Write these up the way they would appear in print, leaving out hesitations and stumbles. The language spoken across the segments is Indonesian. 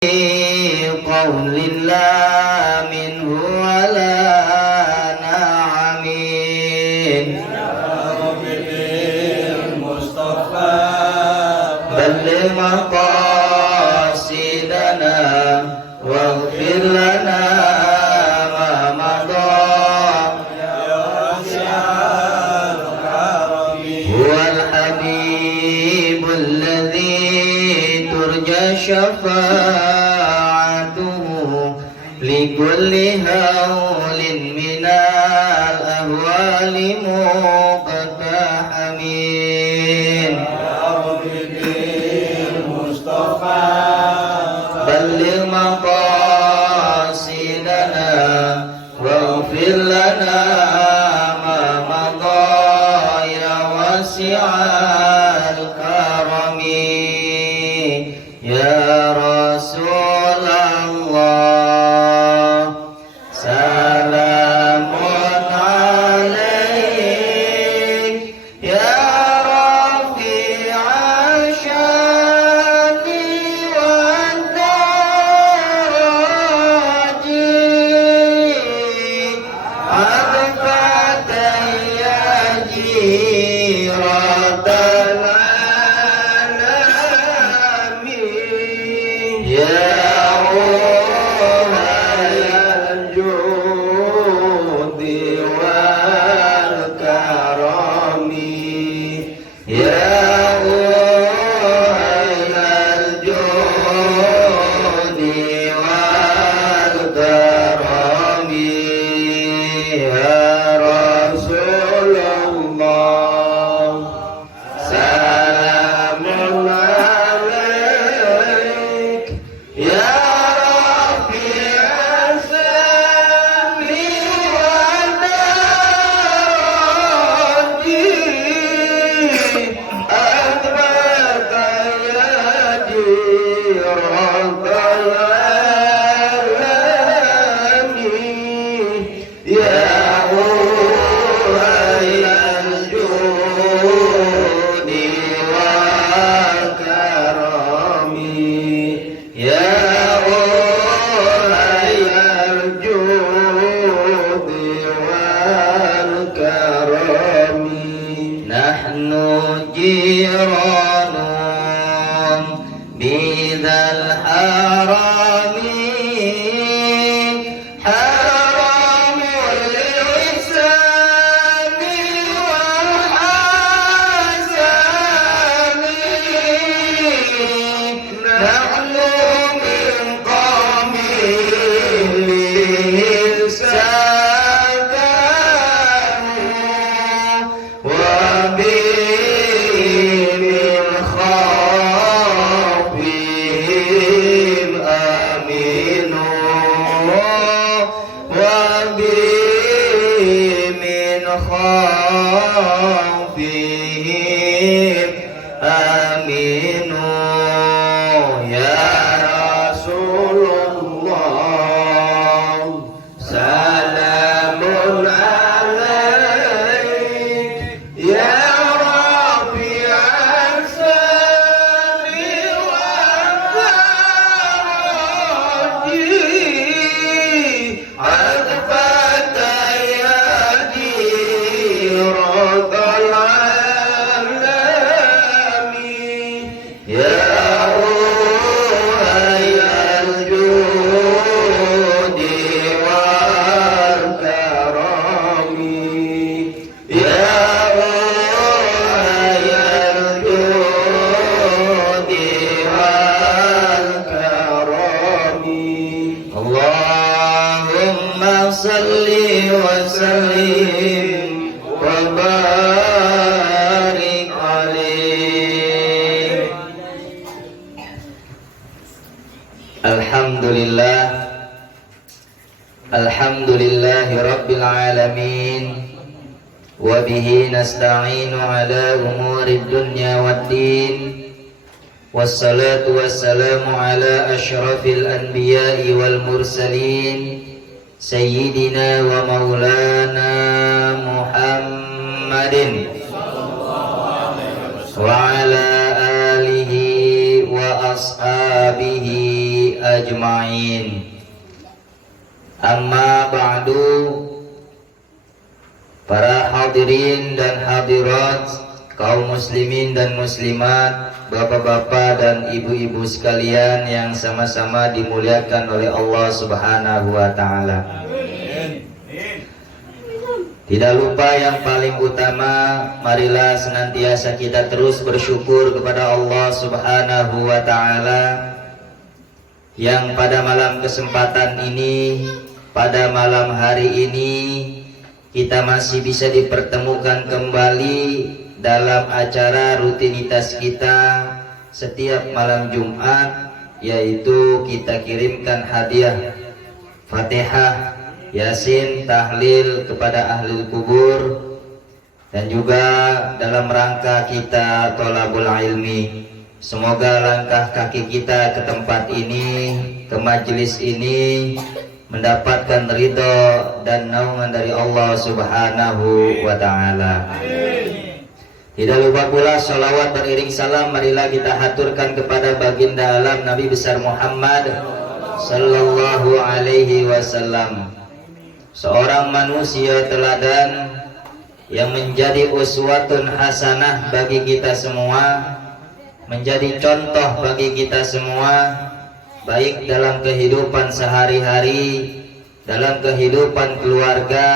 قول الله منه على نعمين يا رب بالمصطفى بلغ مقاصدنا واغفر لنا ما مضى يا واسع الكرم هو الحبيب الذي ترجى شفاعته لكل هول من الأهوال مقتحمين يا رب بالمصطفى بلغ مقاصدنا واغفر لنا ما مضى يا واسع الكرم يا رسول الله سلام عليك يا رفيع الشان والدرج عطفة يا جيرة العالم يا روح الجود والكرم يا روح الجود والكرم يا رسول الله سلام عليك يا رفيع السم والدرج أثبت يا جيرة العالم يا روح الجود والكرم يا روح الجود والكرم نحن جيران بذا الحرم حرم الإحسان والحسن نحن من قوم سكنوا وبهم خوفهم آمنوا وبهم خوفهم آمنوا يا رسول الله سلام عليك يا رفيع السم والدرج عطفة يا جيرة العالم يا روح الجود والكرم يا روح الجود والكرم اللهم صل وسلم وبارك عليه. Alhamdulillah Alhamdulillahi Rabbil Alamin wa bihi nasta'inu ala umuri dunya waddin wassalatu wassalamu ala ashrafil anbiya'i wal mursalin sayyidina wa maulana Muhammadin wa ala alihi wa ashabihi أجمعين. Amma ba'du. Para hadirin dan hadirat, kaum muslimin dan muslimat, bapak-bapak dan ibu-ibu sekalian yang sama-sama dimuliakan oleh Allah Subhanahu wa taala. Tidak lupa yang paling utama, marilah senantiasa kita terus bersyukur kepada Allah Subhanahu wa taala yang pada malam kesempatan ini, pada malam hari ini kita masih bisa dipertemukan kembali dalam acara rutinitas kita setiap malam Jumat, yaitu kita kirimkan hadiah Fatihah, Yasin, tahlil kepada ahli kubur, dan juga dalam rangka kita tholabul ilmi. Semoga langkah kaki kita ke tempat ini, ke majelis ini, mendapatkan ridho dan naungan dari Allah Subhanahu wa ta'ala. Tidak lupa pula sholawat beriring salam marilah kita haturkan kepada baginda alam Nabi besar Muhammad sallallahu alaihi wasallam, seorang manusia teladan yang menjadi uswatun hasanah bagi kita semua, menjadi contoh bagi kita semua, baik dalam kehidupan sehari-hari, dalam kehidupan keluarga,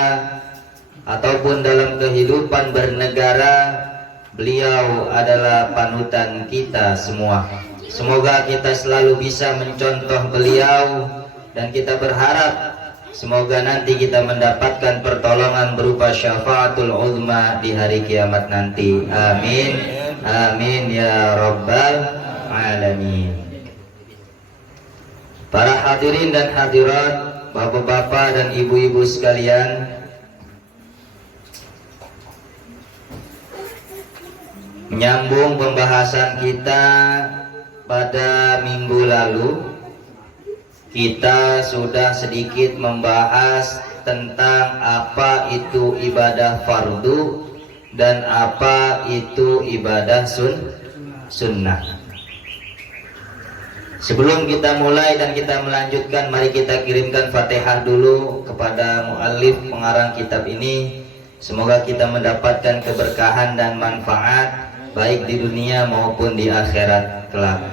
ataupun dalam kehidupan bernegara. Beliau adalah panutan kita semua. Semoga kita selalu bisa mencontoh beliau, dan kita berharap semoga nanti kita mendapatkan pertolongan berupa syafaatul uzma di hari kiamat nanti. Amin, amin ya rabbal alamin. Para hadirin dan hadirat, bapak-bapak dan ibu-ibu sekalian, menyambung pembahasan kita pada minggu lalu, kita sudah sedikit membahas tentang apa itu ibadah fardu dan apa itu ibadah sunnah. Sebelum kita mulai dan kita melanjutkan, mari kita kirimkan Fatihah dulu kepada muallif pengarang kitab ini. Semoga kita mendapatkan keberkahan dan manfaat baik di dunia maupun di akhirat kelak.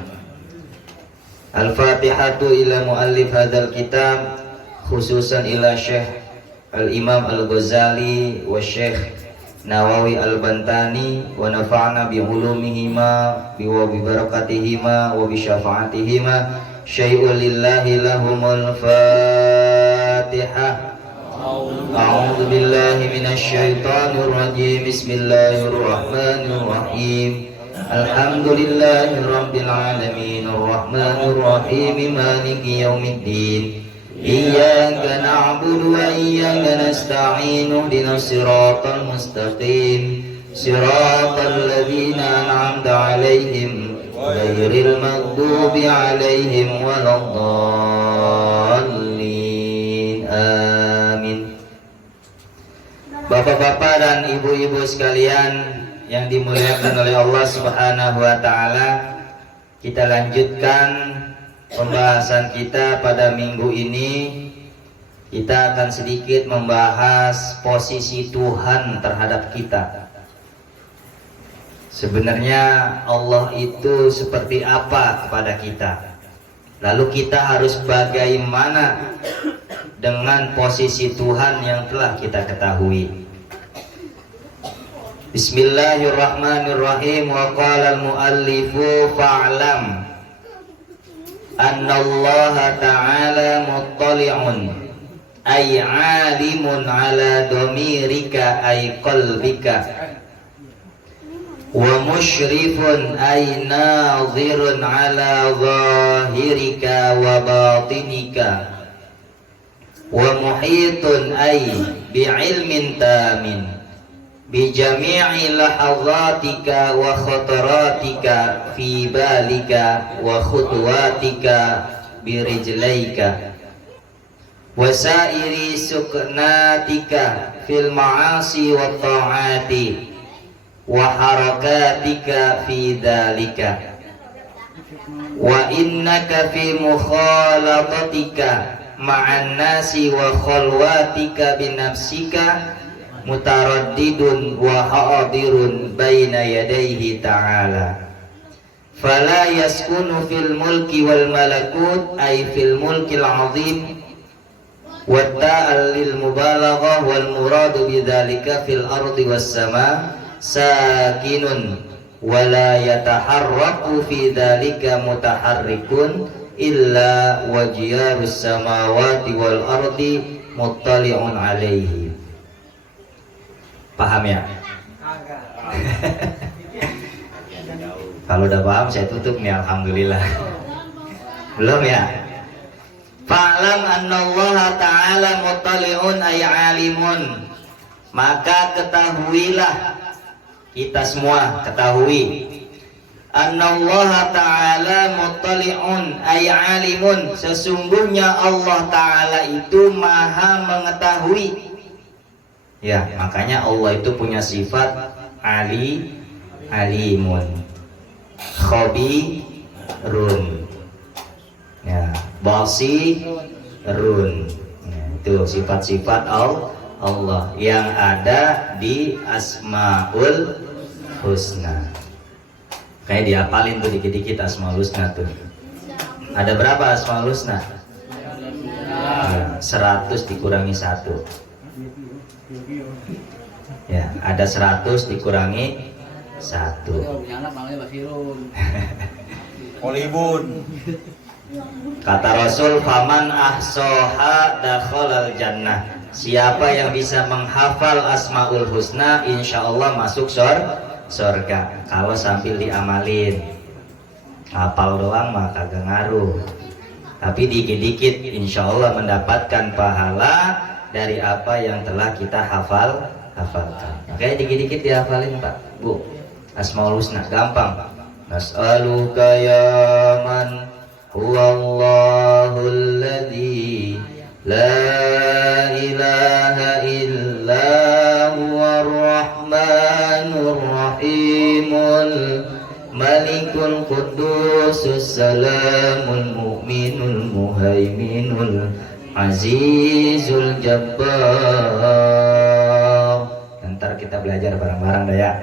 Al-Fatihatu ila muallif hadzal kitab, khususan ila Syekh Al-Imam Al-Ghazali wa Syekh Nawawi Al-Bantani, wa nafa'na bi ulumihima wa bi barakatihima wa bi syafaatihima. Syai'un lillahi lahumul Fatihah. A'udzu billahi minasy syaithanir rajim. Bismillahir rahmanir rahim. Alhamdulillahi rabbil alamin arrahmanir rahim maliki yaumiddin. Iyyaka na'budu wa iyyaka nasta'in ihdinas siratal mustaqim siratal ladzina an'amta 'alaihim ghairil maghdubi 'alaihim waladdallin. Amin. Bapak-bapak dan ibu-ibu sekalian yang dimuliakan oleh Allah Subhanahu wa taala, kita lanjutkan pembahasan kita pada minggu ini. Kita akan sedikit membahas posisi Tuhan terhadap kita. Sebenarnya Allah itu seperti apa kepada kita? Lalu kita harus bagaimana dengan posisi Tuhan yang telah kita ketahui. Bismillahirrahmanirrahim. Wa qala al-muallifu fa'lam annallaha ta'ala muttali'un ay 'alimun 'ala dhamirika ay qalbika, wa musyrifun ay nadhirun 'ala zahirika wa batinika, wa muhitun ay bi'ilmin tamin bi jami'i lahazatika wa khataratika fi balika wa khutwatika bi rijlaika wa sairi suknatika fil ma'asi wa ta'ati wa harakatika fi dhalika wa innaka fi mukhalatatika ma'an nasi wa khalwatika binafsika mutaraddidun wa hadirun baina yadayhi ta'ala fala yaskunu fil mulki wal malakut ay fil mulkil azim wa ta'al lil mubalaghah wal muradu bidzalika fil ardi was sama sakinun wa la yataharraku fi dzalika mutaharrikun illa wajiyarus samawati wal ardi muttali'un alaihi. Paham ya? Kalau udah paham saya tutup nih, alhamdulillah. Belum ya? Fa'lam annallaha ta'ala muttali'un ay alimun. Maka ketahuilah, kita semua ketahui, annallaha ta'ala muttali'un ay alimun, sesungguhnya Allah Ta'ala itu maha mengetahui. Ya, makanya Allah itu punya sifat alimun, khabirun, ya, basirun. Ya, itu sifat-sifat Allah yang ada di Asmaul Husna. Kayak dihafalin tuh dikit-dikit Asmaul Husna tuh. Ada berapa Asmaul Husna? Ya, 100 dikurangi 1. Ya, ada 100 dikurangi 1. Kata Rasul, faman ahsoha dakhalal jannah. Siapa yang bisa menghafal Asmaul Husna, insya Allah masuk surga. Kalau sambil diamalin, hafal doang mah kagak ngaruh. Tapi dikit-dikit insya Allah mendapatkan pahala dari apa yang telah kita hafalkan. Oke, dikit-dikit dihafalin Pak, Bu. Asmaul Husna gampang. Nas'aluka ya man huwallahul ladzi la ilaha illa huwar rahmanur rahimul malikul qudusus salamul mu'minul muhaiminul azizul jabbar. Ntar kita belajar bareng-bareng dah ya.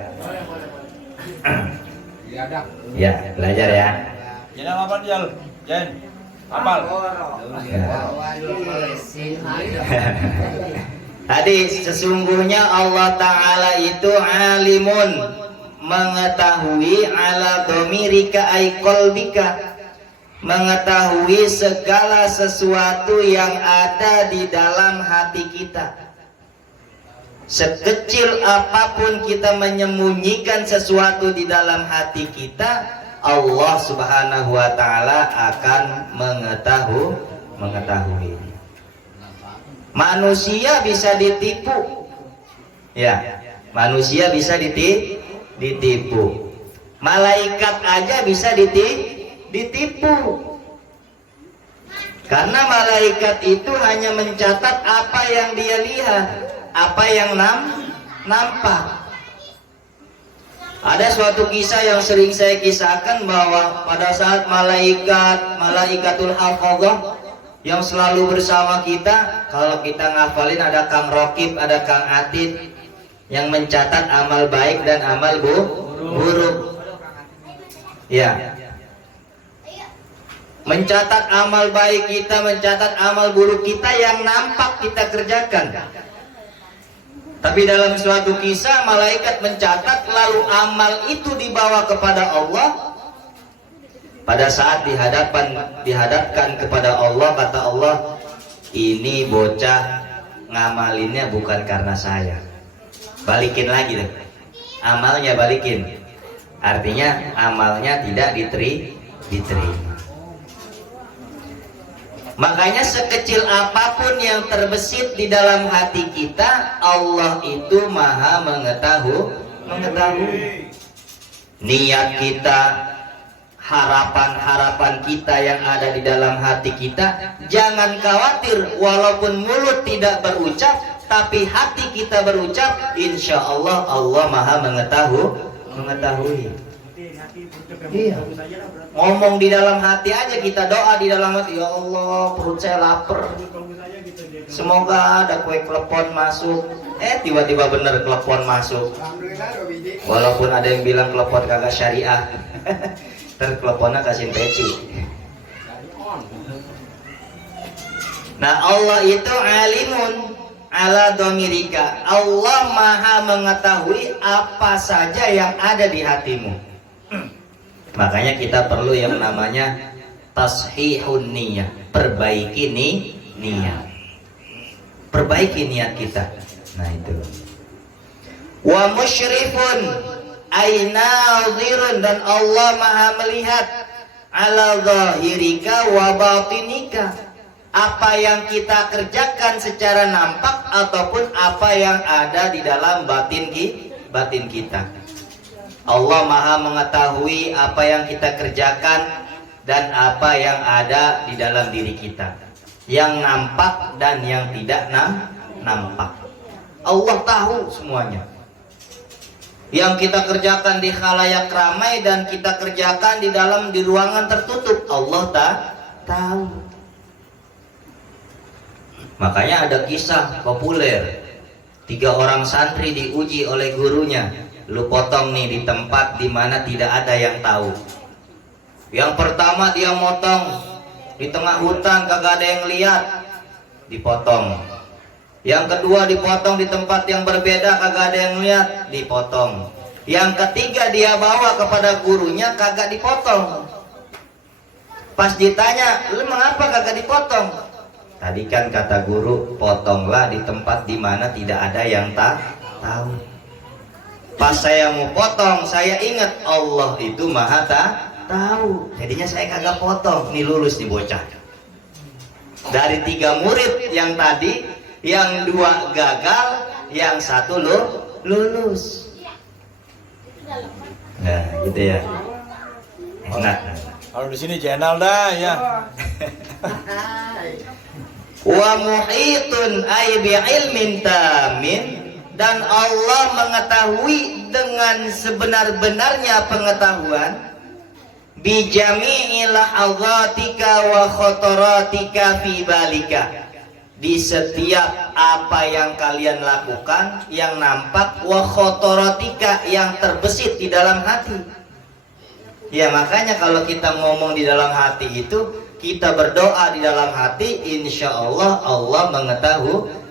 Ya, belajar ya. Jangan apa Jal? Jen. Apal. Hadis, sesungguhnya Allah Ta'ala itu alimun, mengetahui ala dhamirika ay qalbika, mengetahui segala sesuatu yang ada di dalam hati kita. Sekecil apapun kita menyembunyikan sesuatu di dalam hati kita, Allah Subhanahu wa Ta'ala akan mengetahui. Manusia bisa ditipu. Ya, manusia bisa ditipu. Malaikat aja bisa ditipu. Karena malaikat itu hanya mencatat apa yang dia lihat, apa yang nampak. Ada suatu kisah yang sering saya kisahkan bahwa pada saat malaikatul hafadzah yang selalu bersama kita, kalau kita ngafalin ada Kang Rokib, ada Kang Atid yang mencatat amal baik dan amal buruk. Ya. Mencatat amal baik kita, mencatat amal buruk kita yang nampak kita kerjakan. Tapi dalam suatu kisah malaikat mencatat, lalu amal itu dibawa kepada Allah. Pada saat dihadapkan kepada Allah, kata Allah, ini bocah ngamalinnya bukan karena saya. Balikin lagi deh. Amalnya balikin. Artinya amalnya tidak diterima. Makanya sekecil apapun yang terbesit di dalam hati kita, Allah itu maha mengetahui. Niat kita, harapan-harapan kita yang ada di dalam hati kita, jangan khawatir walaupun mulut tidak berucap, tapi hati kita berucap, insya Allah Allah maha mengetahui. Iya. Ngomong di dalam hati aja, kita doa di dalam hati, ya Allah perut saya lapar, semoga ada kue klepon masuk. Tiba-tiba bener klepon masuk. Walaupun ada yang bilang klepon kagak syariah. Ntar kleponnya kasih peci. Nah Allah itu alimun ala domirika. Allah maha mengetahui apa saja yang ada di hatimu. Makanya kita perlu yang namanya tashihun niyah. Perbaiki niat. Perbaiki niat kita. Nah itu. Wa musyrifun ay nadhirun, dan Allah maha melihat ala zahirika wa batinika, apa yang kita kerjakan secara nampak ataupun apa yang ada di dalam batin kita. Allah maha mengetahui apa yang kita kerjakan dan apa yang ada di dalam diri kita, yang nampak dan yang tidak nampak. Allah tahu semuanya. Yang kita kerjakan di khalayak ramai dan kita kerjakan di ruangan tertutup, Allah tahu. Makanya ada kisah populer, 3 orang santri diuji oleh gurunya. Lu potong nih di tempat di mana tidak ada yang tahu. Yang pertama dia motong di tengah hutan, kagak ada yang lihat, dipotong. Yang kedua dipotong di tempat yang berbeda, kagak ada yang lihat, dipotong. Yang ketiga dia bawa kepada gurunya, kagak dipotong. Pas ditanya, lu mengapa kagak dipotong? Tadi kan kata guru, potonglah di tempat di mana tidak ada yang tahu. Pas saya mau potong, saya ingat Allah itu maha tahu. Jadinya saya kagak potong. Nih lulus nih bocah. Dari 3 murid yang tadi, yang 2 gagal, yang 1 lulus. Nah, gitu ya. Enak. Kalau di sini channel dah ya. Wa muhitun ay bi ilmin tamin, dan Allah mengetahui dengan sebenar-benarnya pengetahuan bi jami'il lahadzatika wa khotaratika fi balika, di setiap apa yang kalian lakukan, yang nampak, wa khotaratika, yang terbesit di dalam hati. Ya makanya kalau kita ngomong di dalam hati itu, kita berdoa di dalam hati, insya Allah Allah mengetahui.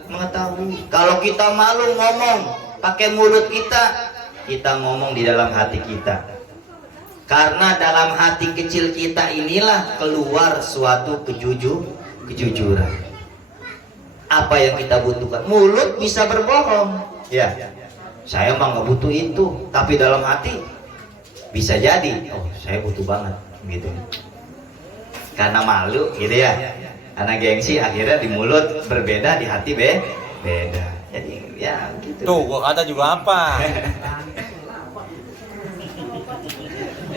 Kalau kita malu ngomong pakai mulut kita ngomong di dalam hati kita. Karena dalam hati kecil kita inilah keluar suatu kejujuran. Apa yang kita butuhkan. Mulut bisa berbohong. Ya, saya mah nggak butuh itu, tapi dalam hati bisa jadi, oh saya butuh banget, gitu. Karena malu, gitu ya. Karena gengsi, akhirnya di mulut berbeda, di hati beda. Jadi ya gitu. Tuh, gua kata juga apa?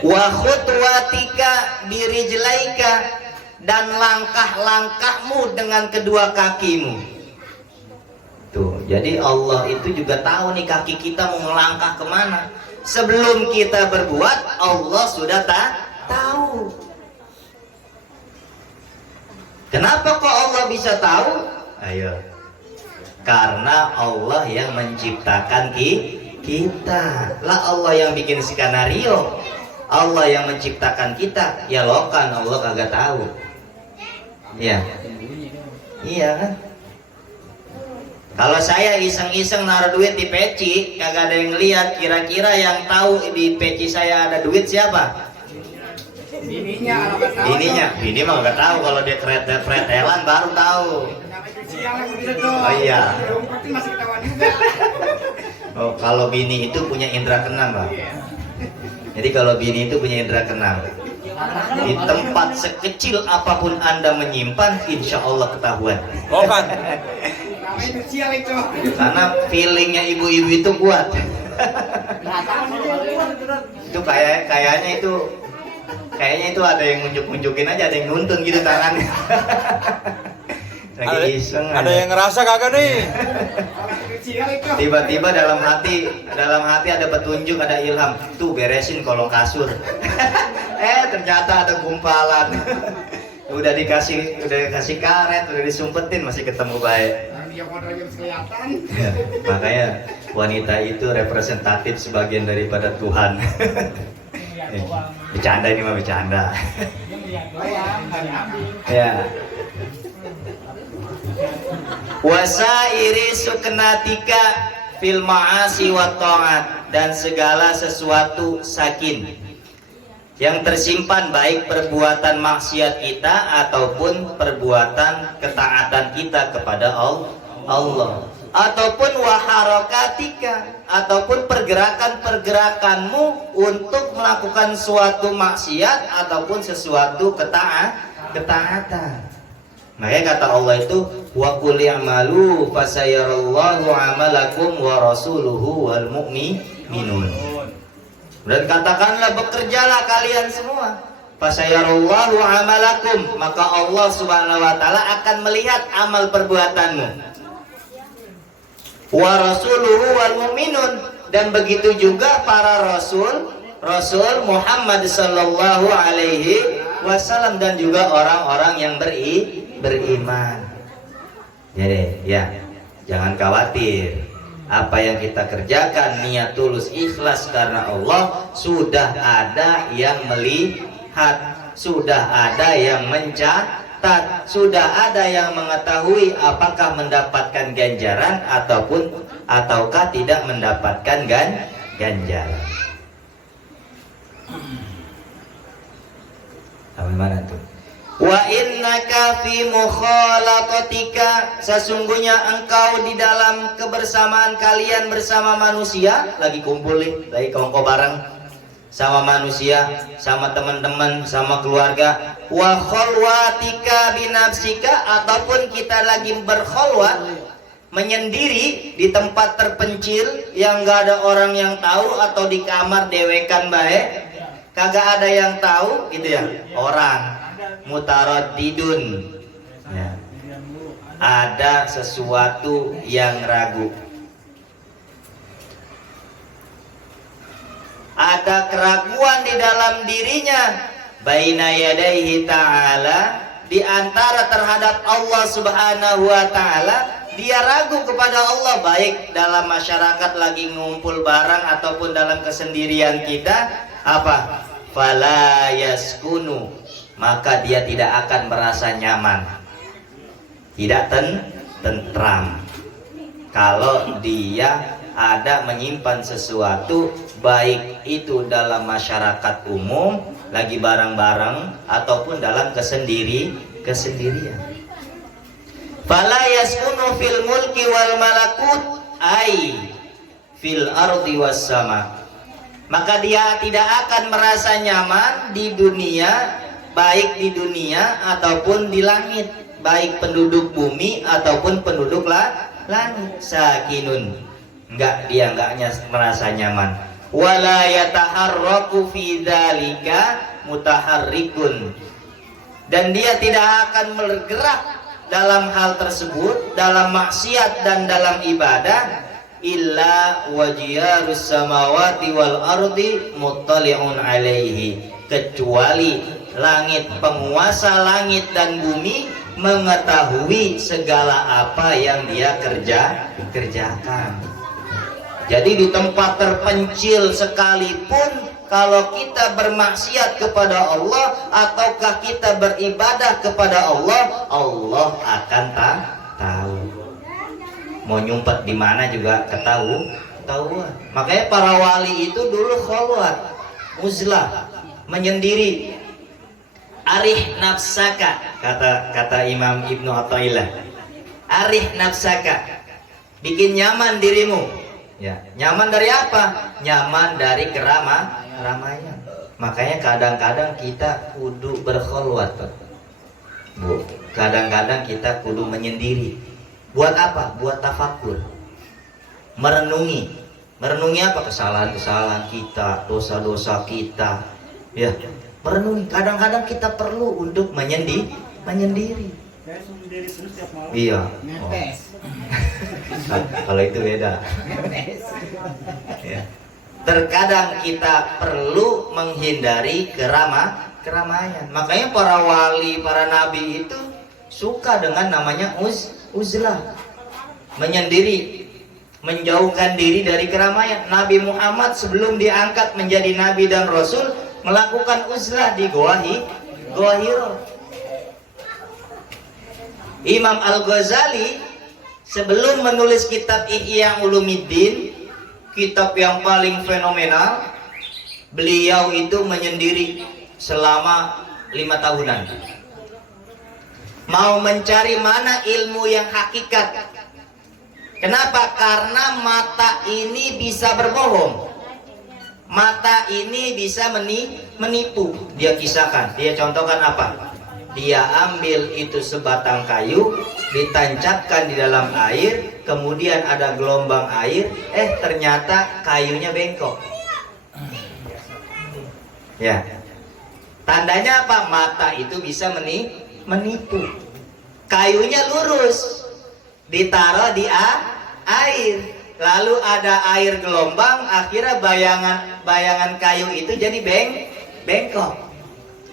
Wa khutwatika birijlaika, dan langkah-langkahmu dengan kedua kakimu. Tuh, jadi Allah itu juga tahu nih kaki kita mau melangkah kemana. Sebelum kita berbuat, Allah sudah tahu. Kenapa kok Allah bisa tahu? Ayo, karena Allah yang menciptakan kita. Lah Allah yang bikin skenario, Allah yang menciptakan kita. Ya lo kan Allah kagak tahu. Ya, iya kan? Kalau saya iseng-iseng naruh duit di peci, kagak ada yang lihat, kira-kira yang tahu di peci saya ada duit siapa? Bininya. Bini mah nggak tahu, kalau dia kretelan baru tahu. Oh iya. Oh, kalau bini itu punya indera keenam, Pak. Jadi kalau bini itu punya indera keenam. Di tempat sekecil apapun Anda menyimpan, insya Allah ketahuan. Oh kan? Karena feelingnya ibu-ibu itu kuat. Itu kayaknya itu ada yang ngunjuk-ngunjukin aja, ada yang nuntun gitu tangannya. Lagi iseng. Ada yang ngerasa kagak nih? Tiba-tiba dalam hati ada petunjuk, ada ilham. Tuh beresin kolong kasur. Ternyata ada gumpalan. udah dikasih karet, udah disumpetin masih ketemu baik. Ya, makanya wanita itu representatif sebagian daripada Tuhan. Bercanda ini mah bercanda. Ya. Wasairi suknatika fil ma'asi wa ta'at, dan segala sesuatu sakin yang tersimpan, baik perbuatan maksiat kita ataupun perbuatan ketaatan kita kepada Allah, ataupun waharokatika, ataupun pergerakan-pergerakanmu untuk melakukan suatu maksiat ataupun sesuatu ketaatan. Makanya kata Allah itu wa qul i'malu fasayarallahu 'amalakum wa rasuluhu wal mu'minun. Dan katakanlah bekerjalah kalian semua. Fasayarallahu 'amalakum, maka Allah Subhanahu wa taala akan melihat amal perbuatanmu. Wa rasuluhu wal mu'minun, dan begitu juga para rasul Muhammad sallallahu alaihi wasallam, dan juga orang-orang yang beriman. Jadi ya, jangan khawatir. Apa yang kita kerjakan niat tulus ikhlas karena Allah, sudah ada yang melihat, sudah ada yang mencatat, sudah ada yang mengetahui apakah mendapatkan ganjaran ataukah tidak mendapatkan ganjaran. Mana tuh? Wa innaka fi mukhalatatika, sesungguhnya engkau di dalam kebersamaan kalian bersama manusia, lagi kumpul nih, lagi kongko bareng sama manusia, sama teman-teman, sama keluarga. Wa khalwatika binafsika, ataupun kita lagi berkholwat, menyendiri di tempat terpencil yang gak ada orang yang tahu, atau di kamar dewekan baik, kagak ada yang tahu gitu ya, orang mutaraddidun, ya, ada sesuatu yang ragu, ada keraguan di dalam dirinya, baina yadaihi ta'ala, di antara terhadap Allah Subhanahu wa ta'ala. Dia ragu kepada Allah, baik dalam masyarakat lagi ngumpul barang ataupun dalam kesendirian kita. Apa? Fala yaskunu, maka dia tidak akan merasa nyaman, tidak tentram, kalau dia ada menyimpan sesuatu, baik itu dalam masyarakat umum lagi bareng-bareng ataupun dalam kesendirian. Fala yaskunu fil mulki wal malakut, ai fil ardi was sama, maka dia tidak akan merasa nyaman di dunia, baik di dunia ataupun di langit, baik penduduk bumi ataupun penduduk langit. Sakinun, dia enggak merasa nyaman. Wala yataharraku fi dzalika mutaharrikun, dan dia tidak akan bergerak dalam hal tersebut, dalam maksiat dan dalam ibadah, illa wajiyarus samawati wal ardi muttali'un alaihi, kecuali langit, penguasa langit dan bumi mengetahui segala apa yang dia kerjakan. Jadi di tempat terpencil sekalipun, kalau kita bermaksiat kepada Allah ataukah kita beribadah kepada Allah, Allah akan tahu. Mau nyumpet di mana juga ketahuan. Makanya para wali itu dulu khalwat, uzlah, menyendiri. Arih nafsaka, kata Imam Ibnu Athaillah. Arih nafsaka, bikin nyaman dirimu. Ya, nyaman dari apa? Nyaman dari keramaian. Makanya kadang-kadang kita kudu berkholwat, Bu. Kadang-kadang kita kudu menyendiri. Buat apa? Buat tafakur. Merenungi apa? Kesalahan-kesalahan kita, dosa-dosa kita. Ya, merenungi. Kadang-kadang kita perlu untuk menyendiri. Saya suruh diri terus tiap malam. Iya. Netes. Kalau itu beda. Ya. Terkadang kita perlu menghindari keramaian. Makanya para wali, para nabi itu suka dengan namanya uzlah, menyendiri, menjauhkan diri dari keramaian. Nabi Muhammad sebelum diangkat menjadi nabi dan rasul melakukan uzlah di Goa Hiro. Imam Al-Ghazali sebelum menulis kitab Ihya Ulumuddin, kitab yang paling fenomenal, beliau itu menyendiri selama 5 tahunan. Mau mencari mana ilmu yang hakikat. Kenapa? Karena mata ini bisa berbohong. Mata ini bisa menipu. Dia kisahkan, dia contohkan apa? Dia ambil itu sebatang kayu, ditancapkan di dalam air, kemudian ada gelombang air, ternyata kayunya bengkok. Ya. Tandanya apa? Mata itu bisa menipu. Kayunya lurus, ditaruh di air, lalu ada air gelombang, akhirnya bayangan kayu itu jadi bengkok.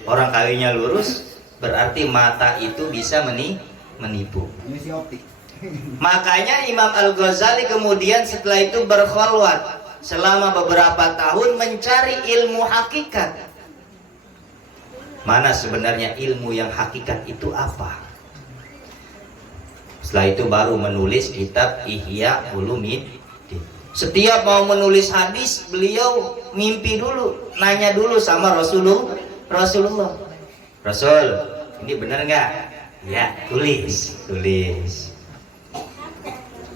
Orang kayunya lurus, berarti mata itu bisa menipu. Makanya Imam Al-Ghazali kemudian setelah itu berkholwat selama beberapa tahun mencari ilmu hakikat. Mana sebenarnya ilmu yang hakikat itu apa? Setelah itu baru menulis kitab Ihya Ulumuddin. Setiap mau menulis hadis, beliau mimpi dulu, nanya dulu sama Rasulullah. Rasul, ini benar nggak? Ya, tulis.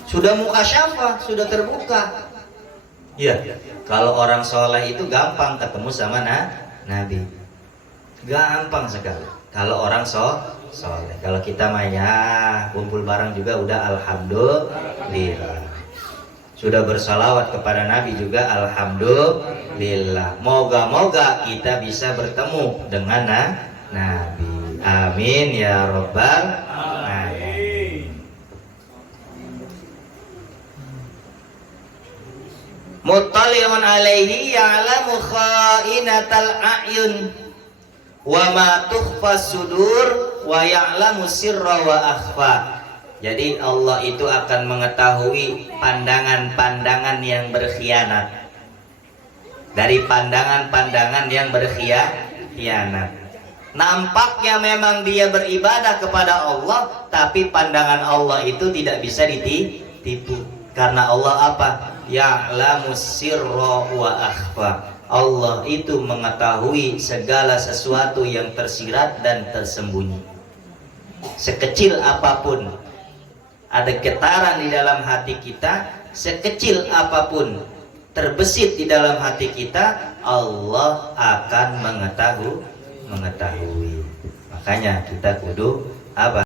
Sudah mukasyafah, sudah terbuka. Ya, kalau orang soleh itu gampang ketemu sama Nabi. Gampang sekali. Kalau orang soleh. Kalau kita mah ya kumpul bareng juga udah alhamdulillah. Sudah bersalawat kepada Nabi juga alhamdulillah. Moga-moga kita bisa bertemu dengan Nabi. Amin ya rabbal alamin. Muttali'un alaihi ya'lamu kha'inatal a'yun wa ma tukhfas sudur wa ya'lamu sirra wa akhfa. Jadi Allah itu akan mengetahui pandangan-pandangan yang berkhianat dari pandangan-pandangan yang berkhianat. Nampaknya memang dia beribadah kepada Allah, tapi pandangan Allah itu tidak bisa ditipu. Karena Allah apa? Ya'lamu sirra wa akhfa. Allah itu mengetahui segala sesuatu yang tersirat dan tersembunyi. Sekecil apapun ada getaran di dalam hati kita, sekecil apapun terbesit di dalam hati kita, Allah akan mengetahui. Makanya kita kudu apa?